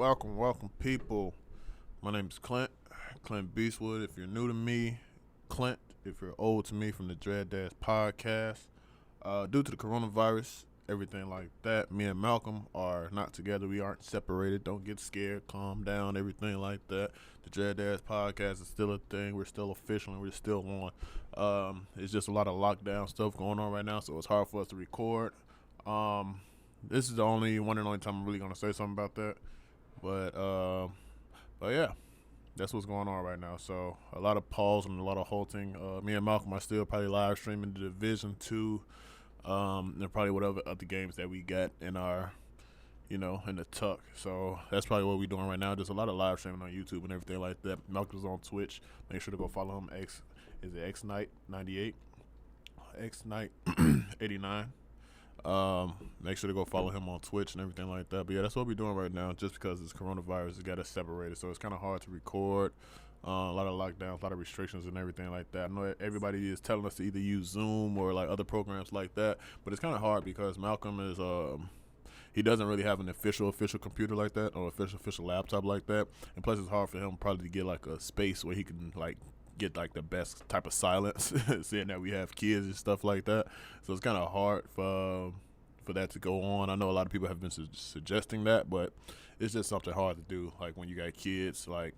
Welcome, people. My name is Clint Beastwood. If you're new to me, Clint. If you're old to me, from the DADS podcast. Due to the coronavirus, everything like that, me and Malcolm are not together. We aren't separated. Don't get scared. Calm down. Everything like that. The DADS podcast is still a thing. We're still official and we're still on. It's just a lot of lockdown stuff going on right now, so it's hard for us to record. This is the one and only time I'm really gonna say something about that. But yeah, that's what's going on right now. So a lot of pause and a lot of halting. Me and Malcolm are still probably live streaming the Division 2, and probably whatever other games that we got in our, in the tuck. So that's probably what we're doing right now. Just a lot of live streaming on YouTube and everything like that. Malcolm's on Twitch. Make sure to go follow him. Is it XKnight98? XKnight89. Make sure to go follow him on Twitch and everything like that. But yeah, that's what we're doing right now. Just because this coronavirus has got us separated, so it's kind of hard to record. A lot of lockdowns, a lot of restrictions and everything like that. I know everybody is telling us to either use Zoom or like other programs like that, but it's kind of hard because Malcolm is he doesn't really have an official computer like that, or official laptop like that, and plus it's hard for him probably to get like a space where he can like get like the best type of silence, seeing that we have kids and stuff like that. So it's kind of hard for that to go on. I know a lot of people have been suggesting that, but it's just something hard to do. Like when you got kids, like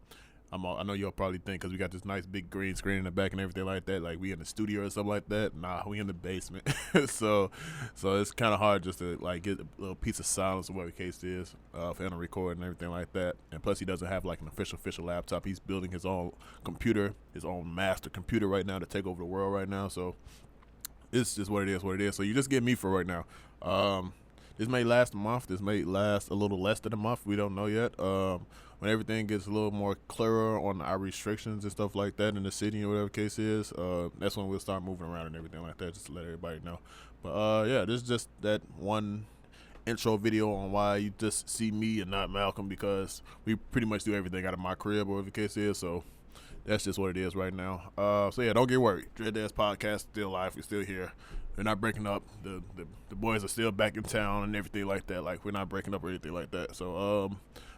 I know you'll probably think because we got this nice big green screen in the back and everything like that, like we in the studio or something like that. Nah, we in the basement. so it's kind of hard just to like get a little piece of silence or whatever the case is for him to record and everything like that. And plus he doesn't have like an official laptop. He's building his own computer, his own master computer right now to take over the world right now. So it's just what it is. So you just get me for right now. This may last a month. This may last a little less than a month. We don't know yet. When everything gets a little more clearer on our restrictions and stuff like that in the city or whatever the case is, that's when we'll start moving around and everything like that, just to let everybody know. But yeah, this is just that one intro video on why you just see me and not Malcolm, because we pretty much do everything out of my crib or whatever the case is. So that's just what it is right now. So yeah, don't get worried. DADS podcast still alive. We're still here. We're not breaking up. The boys are still back in town and everything like that. Like, we're not breaking up or anything like that. So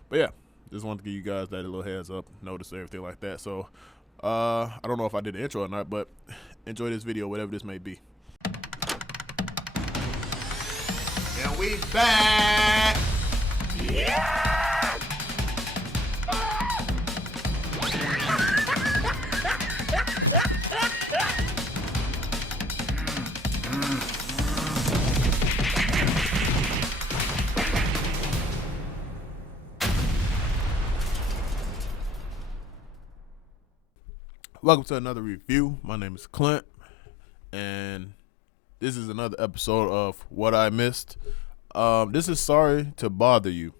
but yeah, just wanted to give you guys that little heads up, notice everything like that. So I don't know if I did the intro or not, but enjoy this video, whatever this may be. And we back. Yeah. Welcome to another review. My name is Clint, and this is another episode of What I Missed. This is Sorry to Bother You.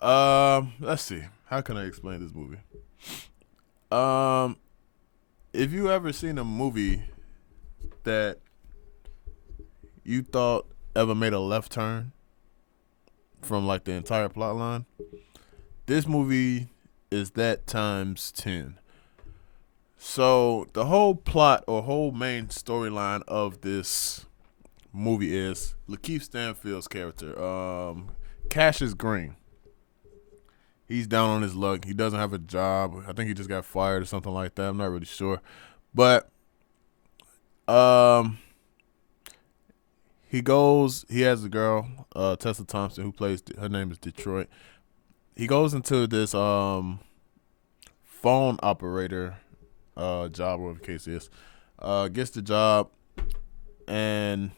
Let's see. How can I explain this movie? If you ever seen a movie that you thought ever made a left turn from like the entire plot line, this movie is that times 10. So the whole plot or whole main storyline of this movie is Lakeith Stanfield's character, Cassius Green. He's down on his luck. He doesn't have a job. I think he just got fired or something like that. I'm not really sure. But he has a girl, Tessa Thompson, who plays, her name is Detroit. He goes into this phone operator job, whatever the case is, gets the job, and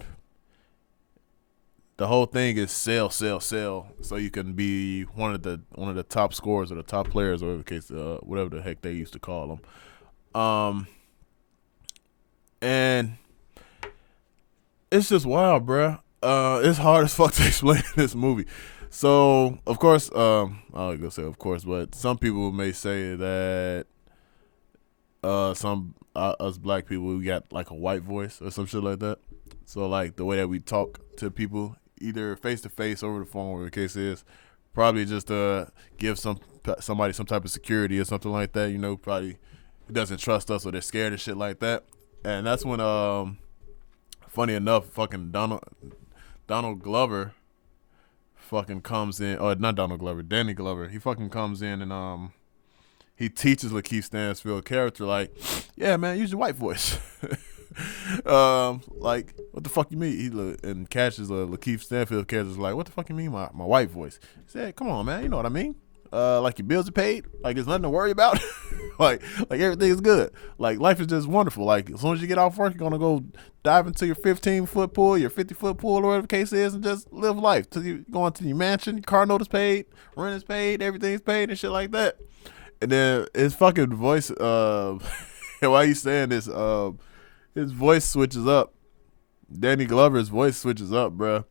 the whole thing is sell, so you can be one of the top scorers or the top players, or whatever the case, whatever the heck they used to call them. And it's just wild, bruh. It's hard as fuck to explain this movie. So, of course, I'm not gonna say of course, but some people may say that us black people, we got like a white voice or some shit like that. So like the way that we talk to people, either face to face, over the phone, whatever the case is, probably just to give somebody some type of security or something like that. Probably doesn't trust us or they're scared of shit like that. And that's when funny enough, fucking Donald Glover fucking comes in, or not Donald Glover, Danny Glover. He fucking comes in and he teaches Lakeith Stanfield's character like, yeah, man, use your white voice. Like, what the fuck you mean? And catches Lakeith Stanfield's character's like, what the fuck you mean my white voice? He said, come on, man, you know what I mean? Like your bills are paid, like there's nothing to worry about. like everything is good. Like life is just wonderful. Like as soon as you get off work, you're gonna go dive into your 15-foot pool, your 50-foot pool, or whatever the case is, and just live life till you go into your mansion, your car note is paid, rent is paid, everything's paid, and shit like that. And then his fucking voice, while he's saying this, his voice switches up. Danny Glover's voice switches up, bruh.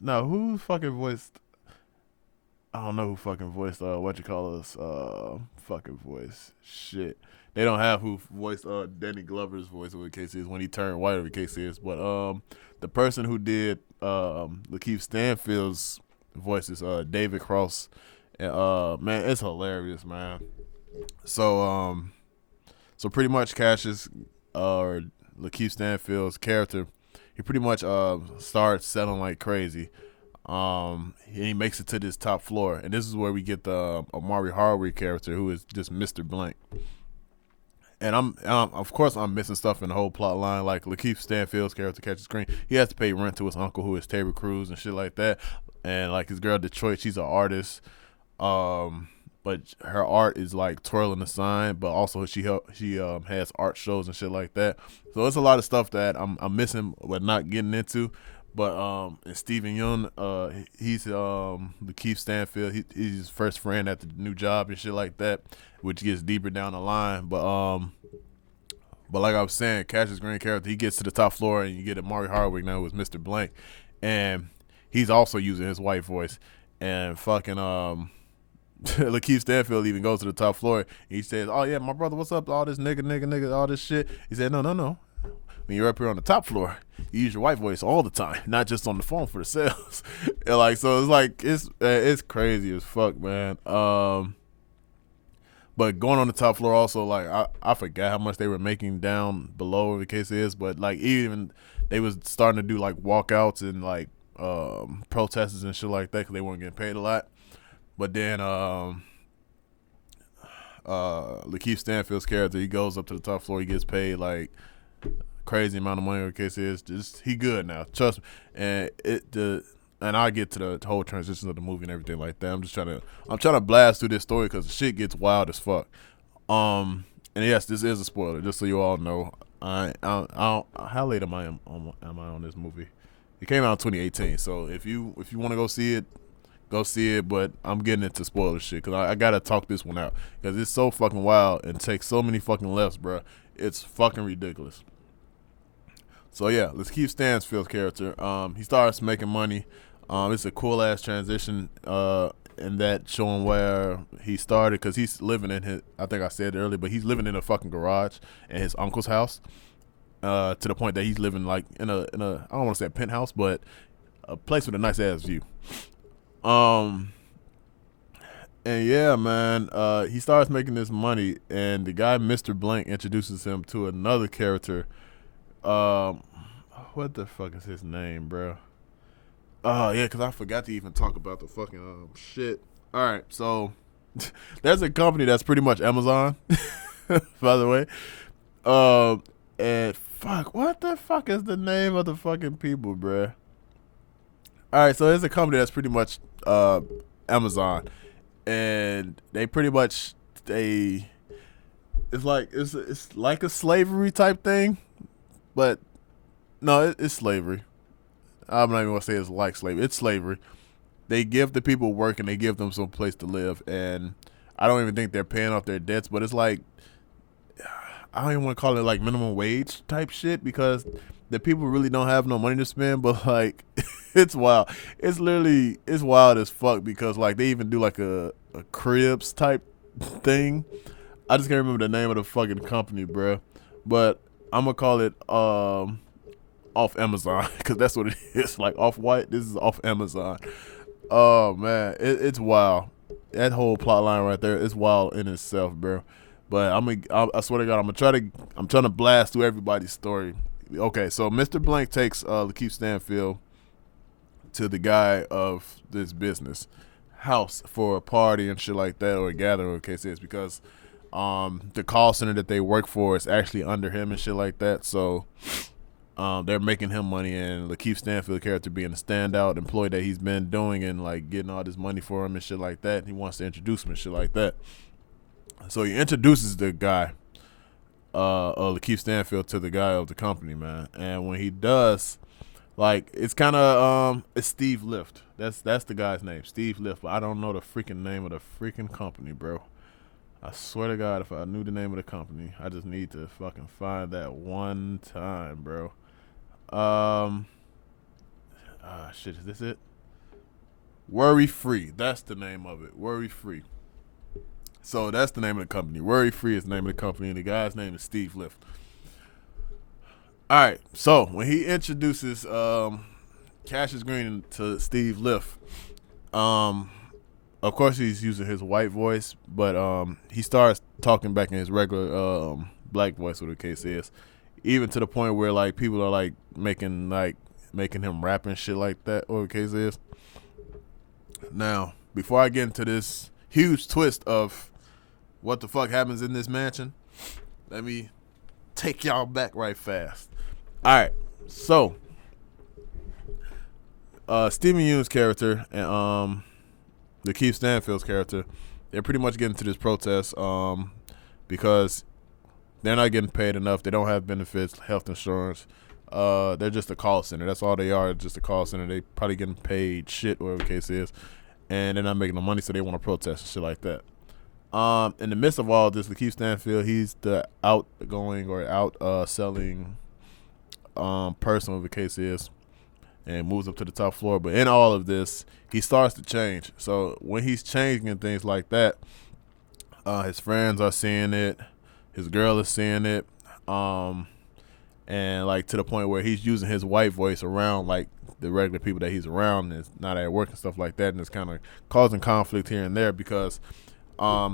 No, who fucking voiced? I don't know who fucking voiced fucking voice. Shit. They don't have who voiced Danny Glover's voice, or the case is, when he turned white, or the case is. But the person who did Lakeith Stanfield's voice is David Cross. And man, it's hilarious, man. So pretty much Cassius or Lakeith Stanfield's character, he pretty much starts selling like crazy. He makes it to this top floor, and this is where we get the Amari Hardwick character, who is just Mr. Blank. And I'm of course I'm missing stuff in the whole plot line. Like Lakeith Stanfield's character catches screen, he has to pay rent to his uncle, who is Tabor Cruz, and shit like that. And like his girl Detroit, she's an artist, but her art is like twirling the sign, but also she has art shows and shit like that. So it's a lot of stuff that I'm missing but not getting into. But and Steven Yeun, he's Lakeith Stanfield. He's his first friend at the new job and shit like that, which gets deeper down the line. But like I was saying, Cassius Green character, he gets to the top floor, and you get Amari Hardwick now, who is Mr. Blank, and he's also using his white voice. And fucking Lakeith Stanfield even goes to the top floor. And he says, "Oh yeah, my brother, what's up? All this nigga, all this shit." He said, "No. When you're up here on the top floor, you use your white voice all the time, not just on the phone for the sales." And like, so it's like it's crazy as fuck, man. But going on the top floor also, like I forgot how much they were making down below, the case is, but like even they was starting to do like walkouts and like protests and shit like that because they weren't getting paid a lot. But then Lakeith Stanfield's character, he goes up to the top floor, he gets paid like crazy amount of money, the case is, just he good now, trust me. And I get to the whole transition of the movie and everything like that. I'm trying to blast through this story because the shit gets wild as fuck. And yes, this is a spoiler, just so you all know. I don't, how late am I on this movie? It came out in 2018, so if you want to go see it, go see it. But I'm getting into spoiler shit because I gotta talk this one out because it's so fucking wild and takes so many fucking lefts, bro. It's fucking ridiculous. So yeah, let's keep Stansfield's character. He starts making money. It's a cool ass transition in that showing where he started, because he's living in his, I think I said it earlier, but he's living in a fucking garage in his uncle's house. To the point that he's living like in a I don't want to say a penthouse, but a place with a nice ass view. And yeah, man, he starts making this money, and the guy Mr. Blank introduces him to another character. What the fuck is his name, bro? Yeah, because I forgot to even talk about the fucking shit. All right, so there's a company that's pretty much Amazon, by the way. And fuck, what the fuck is the name of the fucking people, bruh? All right, so there's a company that's pretty much Amazon, and they pretty much it's like a slavery type thing, but no, it's slavery. I'm not even gonna say it's like slavery. It's slavery. They give the people work and they give them some place to live, and I don't even think they're paying off their debts, but it's like, I don't even want to call it like minimum wage type shit, because the people really don't have no money to spend, but like it's wild. It's wild as fuck, because like they even do like a cribs type thing. I just can't remember the name of the fucking company, bro. But I'm gonna call it off Amazon, because that's what it is. Like Off-White, this is off Amazon. Oh man, it's wild. That whole plot line right there is wild in itself, bro. But I swear to God, I'm trying to blast through everybody's story. Okay, so Mr. Blank takes Lakeith Stanfield to the guy of this business house for a party and shit like that, or a gathering, in case it's because the call center that they work for is actually under him and shit like that. So they're making him money, and Lakeith Stanfield character being a standout employee that he's been doing and like getting all this money for him and shit like that. He wants to introduce him and shit like that. So he introduces the guy, Lakeith Stanfield, to the guy of the company, man. And when he does, like, it's kind of it's Steve Lift. That's the guy's name, Steve Lift. But I don't know the freaking name of the freaking company, bro. I swear to God, if I knew the name of the company, I just need to fucking find that one time, bro. Shit, is this it? Worry Free. That's the name of it. Worry Free. So that's the name of the company. Worry Free is the name of the company, and the guy's name is Steve Lift. All right, so when he introduces Cassius Green to Steve Lift, of course he's using his white voice, but he starts talking back in his regular black voice, whatever the case is, even to the point where like people are like making him rap and shit like that, whatever the case is. Now, before I get into this huge twist of what the fuck happens in this mansion, let me take y'all back right fast. All right, so Stephen Yeun's character and Lakeith Stanfield's character, they're pretty much getting to this protest because they're not getting paid enough. They don't have benefits, health insurance. They're just a call center. That's all they are, just a call center. They probably getting paid shit, whatever the case is, and they're not making no money, so they want to protest and shit like that. In the midst of all this, Lakeith Stanfield, he's the outgoing or selling person, whatever the case is, and moves up to the top floor. But in all of this, he starts to change. So when he's changing and things like that, his friends are seeing it, his girl is seeing it, and like to the point where he's using his white voice around like the regular people that he's around, and it's not at work and stuff like that, and it's kind of causing conflict here and there because I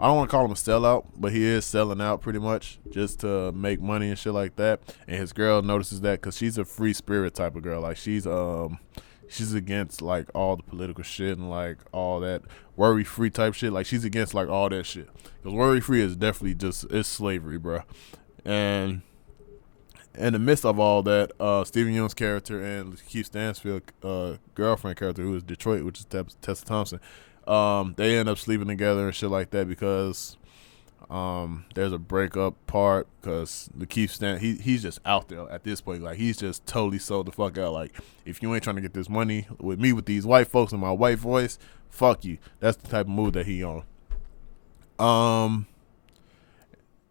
don't want to call him a sellout, but he is selling out pretty much just to make money and shit like that. And his girl notices that because she's a free spirit type of girl. Like she's against like all the political shit and like all that worry free type shit. Like she's against like all that shit. Because worry free is definitely it's slavery, bro. And in the midst of all that, Stephen Yeun's character and Keith Stansfield's girlfriend character, who is Detroit, which is Tessa Thompson, they end up sleeping together and shit like that because there's a breakup part because he's just out there at this point. Like he's just totally sold the fuck out. Like if you ain't trying to get this money with me with these white folks and my white voice, fuck you. That's the type of mood that he on.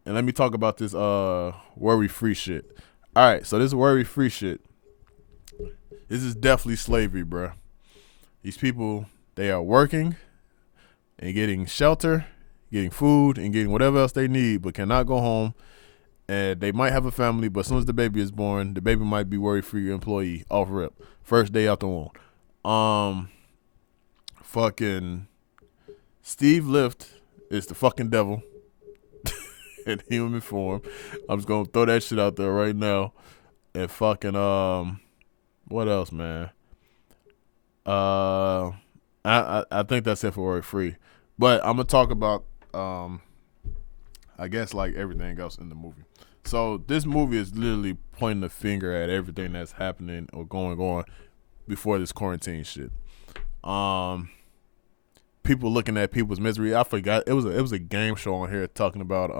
And let me talk about this worry free shit. All right, so this worry free shit. This is definitely slavery, bro. These people, they are working and getting shelter, getting food, and getting whatever else they need, but cannot go home. And they might have a family, but as soon as the baby is born, the baby might be worry-free employee off rip. First day out the womb. Fucking Steve Lift is the fucking devil in human form. I'm just gonna throw that shit out there right now. And fucking what else, man? I think that's it for worry free. But I'm gonna talk about I guess like everything else in the movie. So this movie is literally pointing the finger at everything that's happening or going on before this quarantine shit. People looking at people's misery. I forgot it was a game show on here talking about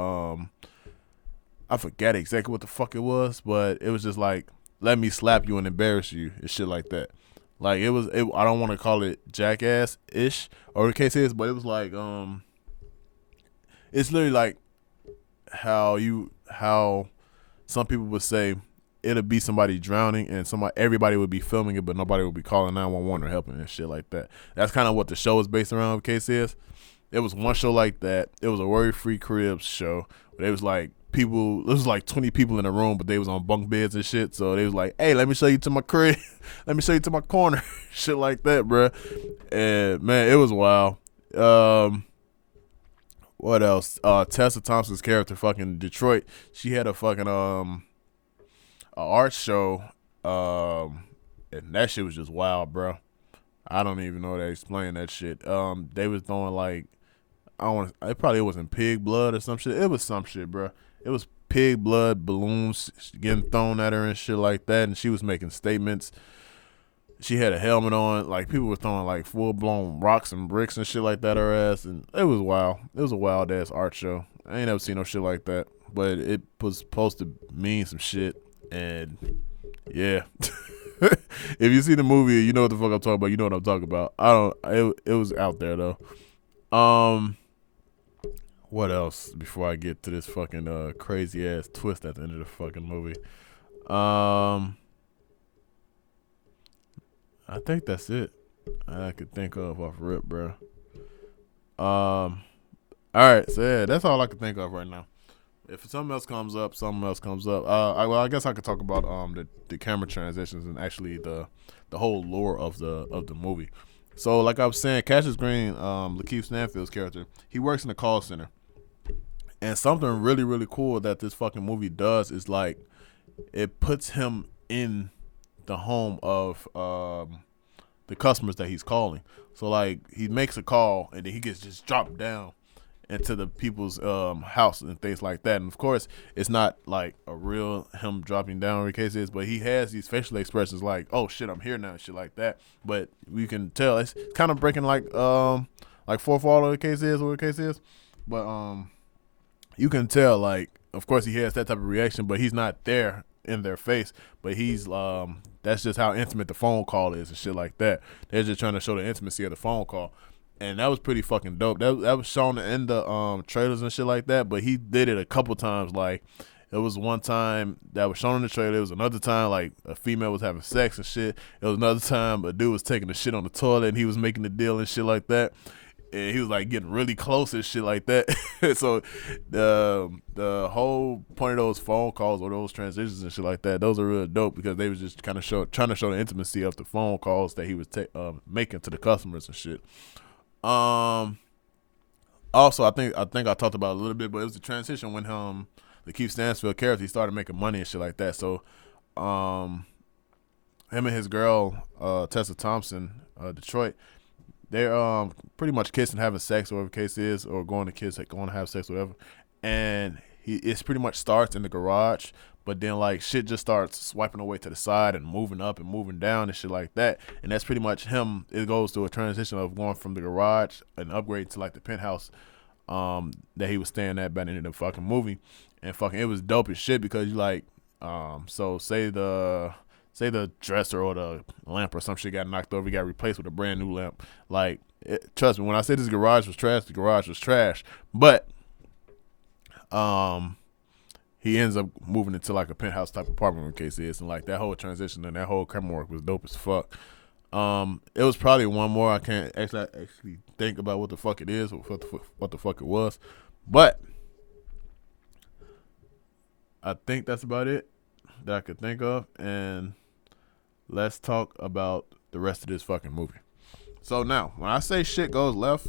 I forget exactly what the fuck it was, but it was just like let me slap you and embarrass you and shit like that. Like it I don't want to call it jackass ish or the case is, but it was like it's literally like how some people would say it'll be somebody drowning and everybody would be filming it, but nobody would be calling 911 or helping and shit like that. That's kind of what the show is based around. The case is, it was one show like that. It was a worry free cribs show. But it was like it was like 20 people in a room, but they was on bunk beds and shit. So they was like, hey, let me show you to my crib. Let me show you to my corner. Shit like that, bro. And man, it was wild. What else? Tessa Thompson's character, fucking Detroit. She had a fucking a art show and that shit was just wild, bro. I don't even know how to explain that shit. They was throwing like I don't want. It probably wasn't pig blood or some shit. It was some shit, bro. It was pig blood balloons getting thrown at her and shit like that, and she was making statements. She had a helmet on. Like people were throwing like full blown rocks and bricks and shit like that at her ass, and it was wild. It was a wild ass art show. I ain't never seen no shit like that, but it was supposed to mean some shit, and yeah. If you see the movie, you know what the fuck I'm talking about. You know what I'm talking about. I don't. It was out there though. What else before I get to this fucking crazy ass twist at the end of the fucking movie? I think that's it. I could think of off rip, bro. All right, so yeah, that's all I can think of right now. If something else comes up, something else comes up. I guess I could talk about the camera transitions and actually the whole lore of the movie. So like I was saying, Cassius Green, Lakeith Stanfield's character, he works in the call center, and something really really cool that this fucking movie does is like it puts him in the home of the customers that he's calling. So like he makes a call and then he gets just dropped down into the people's house and things like that. And of course, it's not like a real him dropping down or the case is, but he has these facial expressions like, "Oh shit, I'm here now," and shit like that. But we can tell it's kind of breaking like fourth wall or the case is, or the case is. But you can tell like, of course, he has that type of reaction, but he's not there in their face. But he's that's just how intimate the phone call is and shit like that. They're just trying to show the intimacy of the phone call. And that was pretty fucking dope. That was shown in the trailers and shit like that. But he did it a couple times. Like it was one time that was shown in the trailer. It was another time like a female was having sex and shit. It was another time a dude was taking the shit on the toilet and he was making the deal and shit like that. And he was like getting really close and shit like that. So the whole point of those phone calls or those transitions and shit like that, those are real dope because they was just kind of trying to show the intimacy of the phone calls that he was making to the customers and shit. Also, I think I talked about it a little bit, but it was the transition when the Keith Stansfield character, he started making money and shit like that. So, him and his girl, Tessa Thompson, Detroit, they're pretty much kissing, having sex, whatever the case is, or going to have sex, whatever. And it's pretty much starts in the garage, but then like shit just starts swiping away to the side and moving up and moving down and shit like that. And that's pretty much him. It goes through a transition of going from the garage and upgrade to like the penthouse that he was staying at by the end of the fucking movie. And fucking it was dope as shit because you like so say the dresser or the lamp or some shit got knocked over, got replaced with a brand new lamp. Like trust me, when I say this garage was trash, the garage was trash. But he ends up moving into like a penthouse type apartment in case it is, and like that whole transition and that whole camera work was dope as fuck. It was probably one more I can't actually think about what the fuck it is or what the fuck it was, but I think that's about it that I could think of, and let's talk about the rest of this fucking movie. So now, when I say shit goes left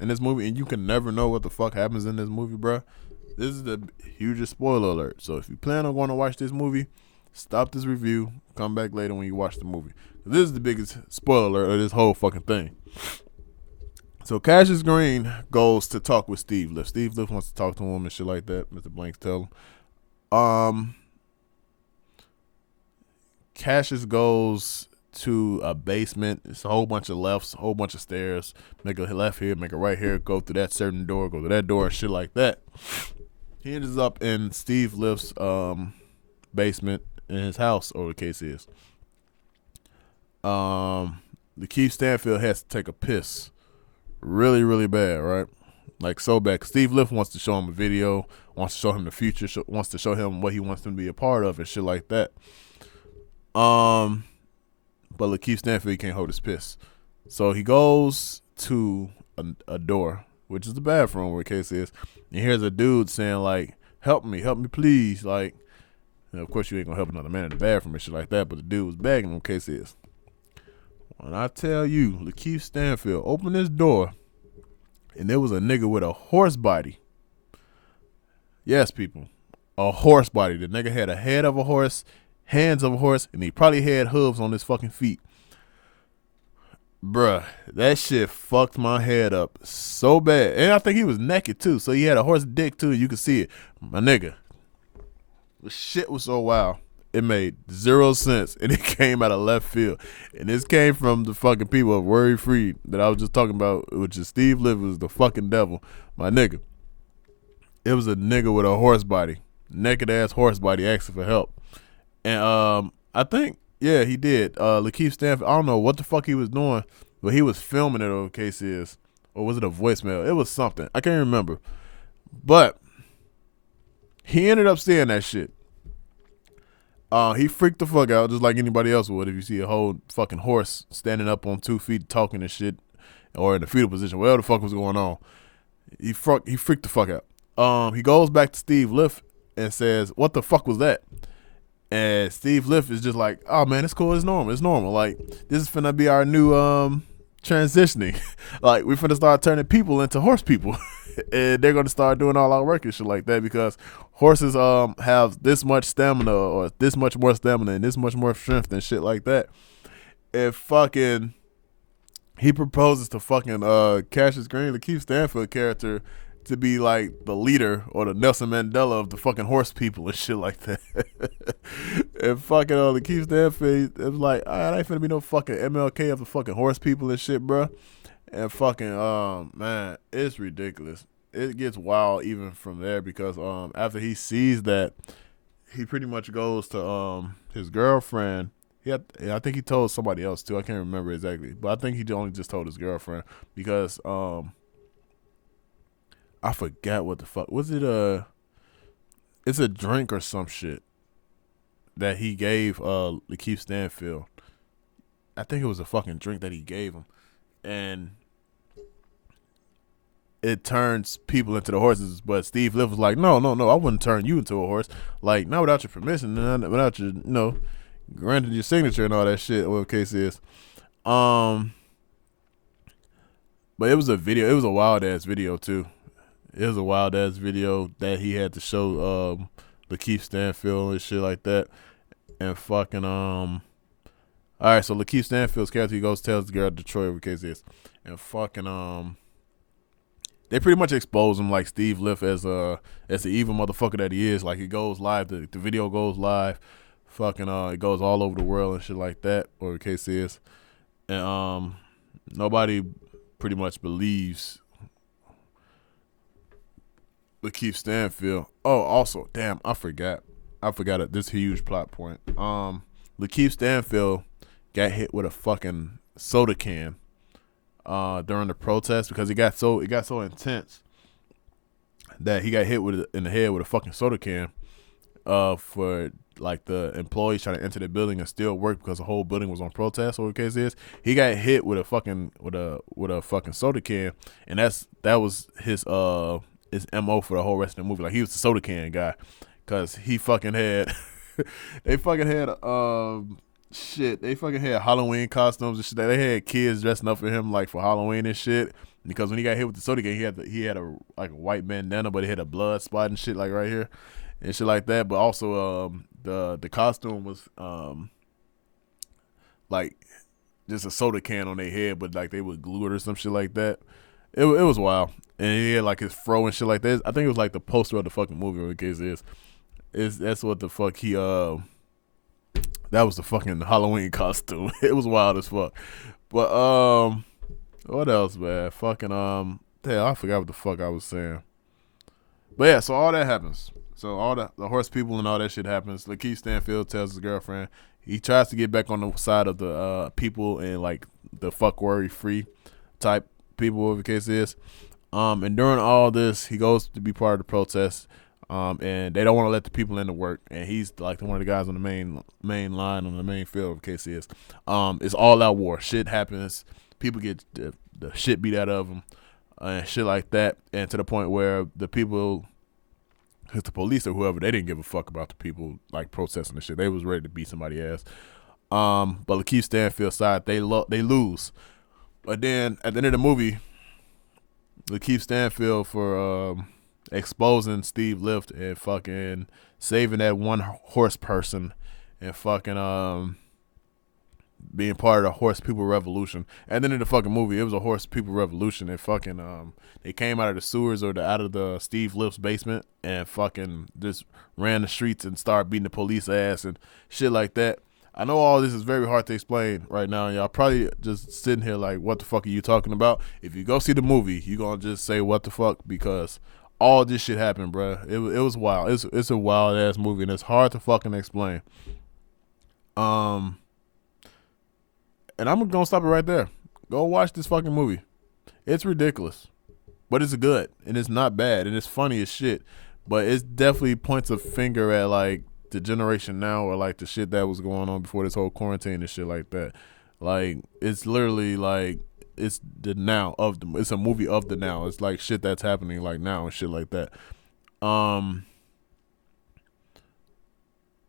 in this movie, and you can never know what the fuck happens in this movie, bruh, this is the hugest spoiler alert. So if you plan on going to watch this movie, stop this review, come back later when you watch the movie. This is the biggest spoiler alert of this whole fucking thing. So Cassius Green goes to talk with Steve Lift. Steve Lift wants to talk to him and shit like that. Mr. Blanks tell him. Cassius goes to a basement. It's a whole bunch of lefts, a whole bunch of stairs. Make a left here, make a right here, go through that certain door, go to that door, and shit like that. He ends up in Steve Lift's basement in his house, or the case is. The Keith Stanfield has to take a piss. Really, really bad, right? Like so bad. 'Cause Steve Lift wants to show him a video, wants to show him the future, wants to show him what he wants him to be a part of and shit like that. But Lakeith Stanfield, he can't hold his piss. So he goes to a door, which is the bathroom where the case is, and here's a dude saying like, help me please. Like, and of course you ain't gonna help another man in the bathroom and shit like that, but the dude was begging him, case is. When I tell you, Lakeith Stanfield opened this door, and there was a nigga with a horse body. Yes, people, a horse body. The nigga had a head of a horse, hands of a horse, and he probably had hooves on his fucking feet. Bruh, that shit fucked my head up so bad. And I think he was naked too, so he had a horse dick too, you could see it. My nigga, the shit was so wild. It made zero sense, and it came out of left field. And this came from the fucking people of Worry Free that I was just talking about, which is Steve Liv was the fucking devil. My nigga, it was a nigga with a horse body, naked ass horse body asking for help. And I think, yeah, he did. Lakeith Stanfield, I don't know what the fuck he was doing, but he was filming it, or case is. Or was it a voicemail? It was something. I can't remember. But he ended up seeing that shit. He freaked the fuck out just like anybody else would if you see a whole fucking horse standing up on 2 feet talking and shit, or in the fetal position, whatever the fuck was going on. He freaked the fuck out. He goes back to Steve Liff and says, "What the fuck was that?" And Steve Liff is just like, "Oh man, it's cool, it's normal. Like, this is finna be our new transitioning. Like, we finna start turning people into horse people." And they're gonna start doing all our work and shit like that, because horses have this much stamina, or this much more stamina, and this much more strength and shit like that. And fucking, he proposes to fucking Cassius Green, the Keith Stanfield character, to be like the leader or the Nelson Mandela of the fucking horse people and shit like that. And fucking the Keith Stanfield, it was like, all right, I ain't finna be no fucking MLK of the fucking horse people and shit, bro. And fucking, man, it's ridiculous. It gets wild even from there, because after he sees that, he pretty much goes to his girlfriend. I think he told somebody else too. I can't remember exactly, but I think he only just told his girlfriend, because I forgot what the fuck was it. It's a drink or some shit that he gave Lakeith Stanfield. I think it was a fucking drink that he gave him, and it turns people into the horses. But Steve Liff was like, no, I wouldn't turn you into a horse. Like, not without your permission, without your, granted your signature and all that shit, whatever the case is. But it was a video. It was a wild ass video too. It was a wild ass video that he had to show Lakeith Stanfield and shit like that. And fucking all right, so Lakeith Stanfield's character, he goes tells the girl Detroit, whatever the case is. And fucking they pretty much expose him like Steve Liff as the evil motherfucker that he is. Like, it goes live, the video goes live, fucking it goes all over the world and shit like that, or the case is. And nobody pretty much believes Lakeith Stanfield. Oh, also, damn, I forgot this huge plot point. Lakeith Stanfield got hit with a fucking soda can during the protest, because it got so intense that he got hit in the head with a fucking soda can for like the employees trying to enter the building and still work, because the whole building was on protest, or the case is. He got hit with a fucking fucking soda can, and that was his MO for the whole rest of the movie. Like, he was the soda can guy, because he fucking had they fucking had they fucking had Halloween costumes and shit. They had kids dressing up for him like for Halloween and shit. Because when he got hit with the soda can, he had a like a white bandana, but it had a blood spot and shit like right here and shit like that. But also the costume was like just a soda can on their head, but like they would glue it or some shit like that. It was wild. And he had like his fro and shit like that. I think it was like the poster of the fucking movie, or the case is. That's what the fuck he that was the fucking Halloween costume. It was wild as fuck. But what else, man? Fucking damn, I forgot what the fuck I was saying. But yeah, so all that happens. So all the horse people and all that shit happens. Lakeith Stanfield tells his girlfriend, he tries to get back on the side of the people and like the fuck worry free type people, whatever the case is. And during all this, he goes to be part of the protest. And they don't want to let the people into work, and he's like one of the guys on the main line on the main field. The case is, it's all out war. Shit happens. People get the shit beat out of them, and shit like that. And to the point where the people, the police or whoever, they didn't give a fuck about the people like protesting and shit. They was ready to beat somebody ass. But Lakeith Stanfield's side, they lose. But then at the end of the movie, Lakeith Stanfield for exposing Steve Lift and fucking saving that one horse person and fucking being part of the horse people revolution. And then in the fucking movie, it was a horse people revolution. And fucking they came out of the sewers or out of the Steve Lips basement and fucking just ran the streets and started beating the police ass and shit like that. I know all this is very hard to explain right now. Y'all probably just sitting here like, what the fuck are you talking about? If you go see the movie, you gonna just say what the fuck, because all this shit happened, bruh. It was wild. It's a wild ass movie and it's hard to fucking explain. And I'm gonna stop it right there. Go watch this fucking movie. It's ridiculous, but it's good and it's not bad and it's funny as shit. But it definitely points a finger at like the generation now, or like the shit that was going on before this whole quarantine and shit like that. Like it's literally like it's the now of the. It's a movie of the now. It's like shit that's happening like now and shit like that.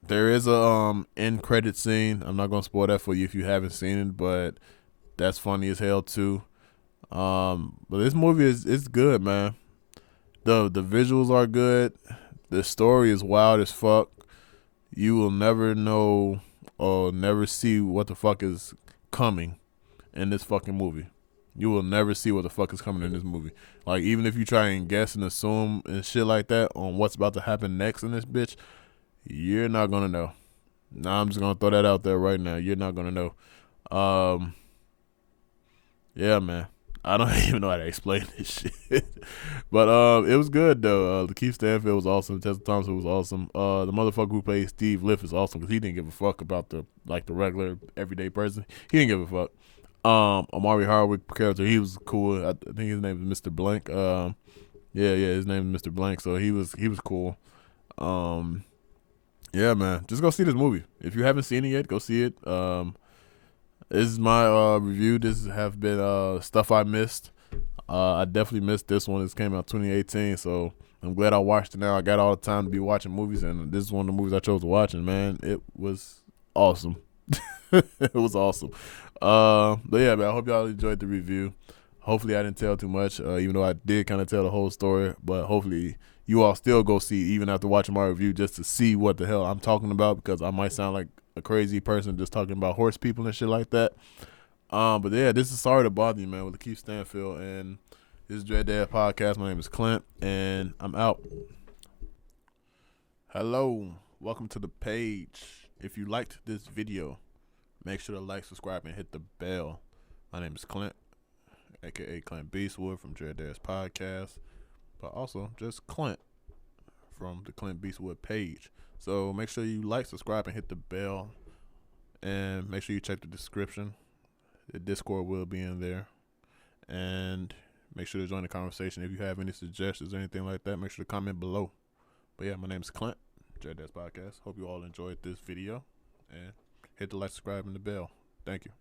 There is a end credit scene. I'm not gonna spoil that for you if you haven't seen it, but that's funny as hell too. But this movie is good, man. The visuals are good. The story is wild as fuck. You will never know or never see what the fuck is coming in this fucking movie. You will never see what the fuck is coming in this movie. Like, even if you try and guess and assume and shit like that on what's about to happen next in this bitch, you're not gonna know. Nah, I'm just gonna throw that out there right now. You're not gonna know. Yeah, man. I don't even know how to explain this shit. But it was good though. Lakeith Stanfield was awesome. Tessa Thompson was awesome. The motherfucker who played Steve Liff is awesome because he didn't give a fuck about the regular everyday person. He didn't give a fuck. Amari Hardwick character, he was cool. I think his name is Mr. Blank. Yeah, his name is Mr. Blank. So he was cool. Yeah, man. Just go see this movie. If you haven't seen it yet, go see it. This is my review. This have been stuff I missed. I definitely missed this one. This came out 2018, so I'm glad I watched it now. I got all the time to be watching movies, and this is one of the movies I chose to watch, and man, it was awesome. It was awesome. But yeah, man, I hope y'all enjoyed the review. Hopefully I didn't tell too much, even though I did kind of tell the whole story, but hopefully you all still go see, even after watching my review, just to see what the hell I'm talking about, because I might sound like a crazy person just talking about horse people and shit like that. But yeah, this is Sorry to Bother You, man, with Lakeith Stanfield, and this is DADS Podcast. My name is Clint, and I'm out. Hello, welcome to the page. If you liked this video, make sure to like, subscribe, and hit the bell. My name is Clint, aka Clint Beastwood from DADS Podcast, but also just Clint from the Clint Beastwood page. So make sure you like, subscribe, and hit the bell. And make sure you check the description. The Discord will be in there. And make sure to join the conversation. If you have any suggestions or anything like that, make sure to comment below. But yeah, my name is Clint, DADS Podcast. Hope you all enjoyed this video. And hit the like, subscribe, and the bell. Thank you.